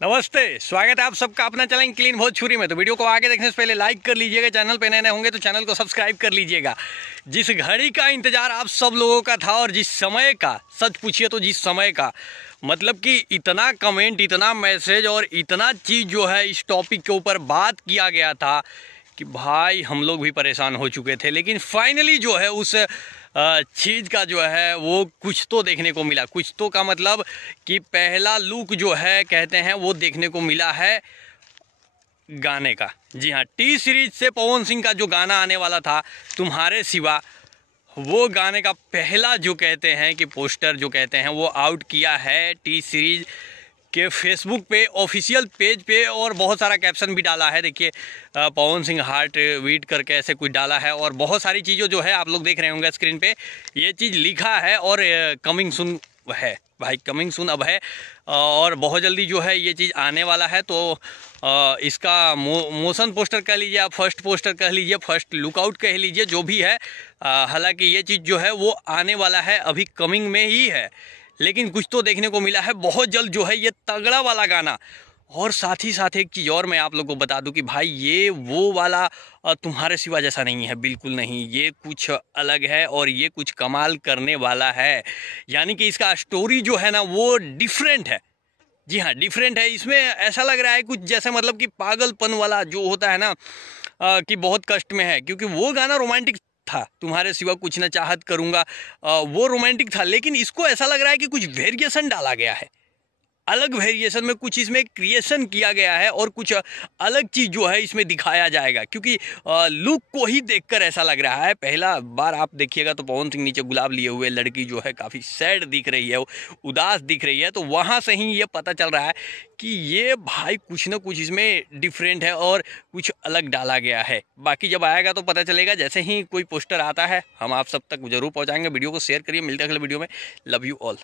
नमस्ते, स्वागत है आप सबका अपना चैनल क्लीन भोजपुरी में। तो वीडियो को आगे देखने से पहले लाइक कर लीजिएगा, चैनल पे नए होंगे तो चैनल को सब्सक्राइब कर लीजिएगा। जिस घड़ी का इंतजार आप सब लोगों का था और जिस समय का, सच पूछिए तो जिस समय का, मतलब कि इतना कमेंट, इतना मैसेज और इतना चीज़ जो है इस टॉपिक के ऊपर बात किया गया था कि भाई हम लोग भी परेशान हो चुके थे। लेकिन फाइनली जो है उस चीज़ का जो है वो कुछ तो देखने को मिला। कुछ तो का मतलब कि पहला लुक जो है कहते हैं वो देखने को मिला है गाने का। जी हाँ, टी सीरीज से पवन सिंह का जो गाना आने वाला था तुम्हारे सिवा, वो गाने का पहला जो कहते हैं कि पोस्टर जो कहते हैं वो आउट किया है टी सीरीज के फेसबुक पे, ऑफिशियल पेज पे, और बहुत सारा कैप्शन भी डाला है। देखिए पवन सिंह हार्ट वीट करके ऐसे कुछ डाला है और बहुत सारी चीज़ें जो है आप लोग देख रहे होंगे स्क्रीन पे, ये चीज़ लिखा है। और कमिंग सून है भाई, कमिंग सून अब है और बहुत जल्दी जो है ये चीज़ आने वाला है। तो इसका मोशन पोस्टर कह लीजिए, आप फर्स्ट पोस्टर कह लीजिए, फर्स्ट लुकआउट कह लीजिए, जो भी है। हालांकि ये चीज़ जो है वो आने वाला है, अभी कमिंग में ही है, लेकिन कुछ तो देखने को मिला है बहुत जल्द जो है ये तगड़ा वाला गाना। और साथ ही साथ एक चीज़ और मैं आप लोगों को बता दूं कि भाई ये वो वाला तुम्हारे सिवा जैसा नहीं है, बिल्कुल नहीं। ये कुछ अलग है और ये कुछ कमाल करने वाला है। यानी कि इसका स्टोरी जो है ना वो डिफरेंट है। जी हाँ, डिफरेंट है। इसमें ऐसा लग रहा है कुछ जैसे मतलब कि पागलपन वाला जो होता है ना, कि बहुत कष्ट में है, क्योंकि वो गाना रोमांटिक था, तुम्हारे सिवा कुछ न चाहत करूँगा, वो रोमांटिक था। लेकिन इसको ऐसा लग रहा है कि कुछ वेरिएशन डाला गया है, अलग वेरिएशन में कुछ इसमें क्रिएशन किया गया है और कुछ अलग चीज़ जो है इसमें दिखाया जाएगा। क्योंकि लुक को ही देखकर ऐसा लग रहा है, पहला बार आप देखिएगा तो पवन सिंह नीचे गुलाब लिए हुए लड़की जो है काफ़ी सैड दिख रही है, उदास दिख रही है। तो वहाँ से ही ये पता चल रहा है कि ये भाई कुछ ना कुछ इसमें डिफरेंट है और कुछ अलग डाला गया है। बाकी जब आएगा तो पता चलेगा। जैसे ही कोई पोस्टर आता है हम आप सब तक ज़रूर पहुँचाएंगे। वीडियो को शेयर करिए, मिलते हैं अगले वीडियो में। Love you all.